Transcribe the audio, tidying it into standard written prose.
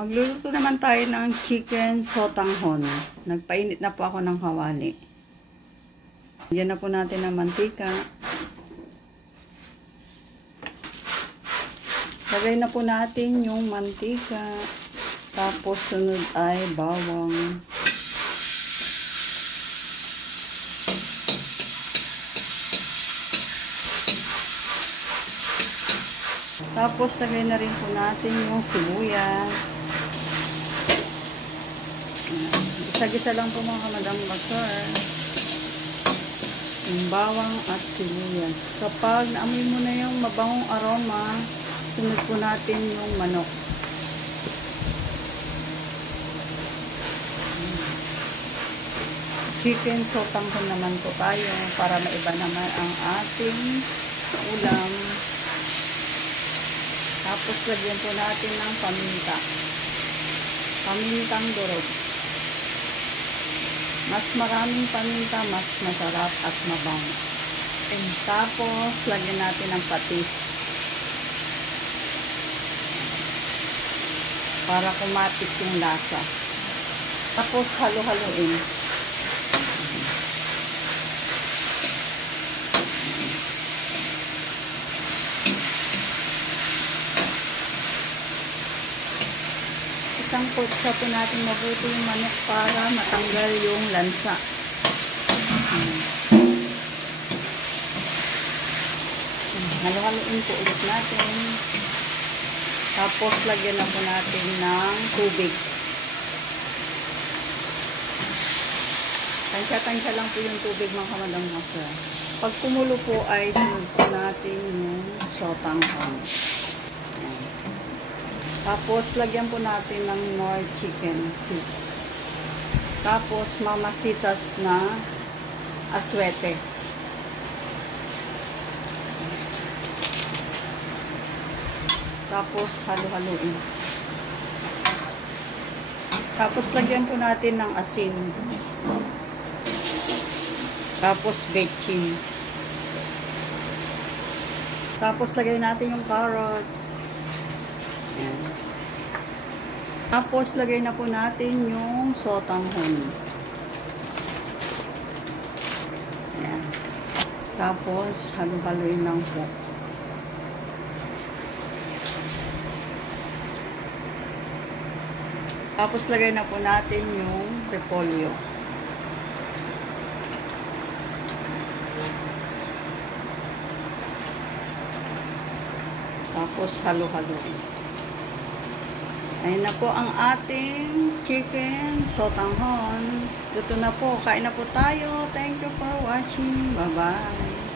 Magluluto naman tayo ng chicken sotanghon. Nagpainit na po ako ng kawali. Yan na po natin ng mantika. Lagay na po natin yung mantika. Tapos sunod ay bawang. Tapos lagay na rin po natin yung sibuyas. Isa-gisa lang po mga kamadam bakar. Yung bawang at sibuyas. Kapag naamoy mo na yung mabangong aroma, sunod po natin yung manok. Chicken sotanghon naman po tayo para maiba naman ang ating ulam. Tapos lagyan po natin ng paminta. Pamintang durog. Mas maraming paminta, mas masarap at mabango. Tapos lagyan natin ng patis. Para kumatik yung lasa. Tapos halo-haloin. Isang kutsa po natin mabuti yung manok para matanggal yung lansa. Halo-haloin po ulit natin. Tapos lagyan na po natin ng tubig. Tansya-tansya lang po yung tubig mga kamadam bakar. Pag kumulo po ay sunod po natin yung sotanghon. Tapos, lagyan po natin ng Knorr chicken cubes. Tapos, mamasitas na aswete. Tapos, halo-haloin. Tapos, lagyan po natin ng asin. Tapos, bechin. Tapos, lagay natin yung carrots. Ayan. Tapos, lagay na po natin yung sotanghon. Ayan. Tapos, halo-haloin lang po. Tapos, lagay na po natin yung repolyo. Tapos, halo-haloin. Ayan na po ang ating chicken sotanghon. Luto na po. Kain na po tayo. Thank you for watching. Bye-bye.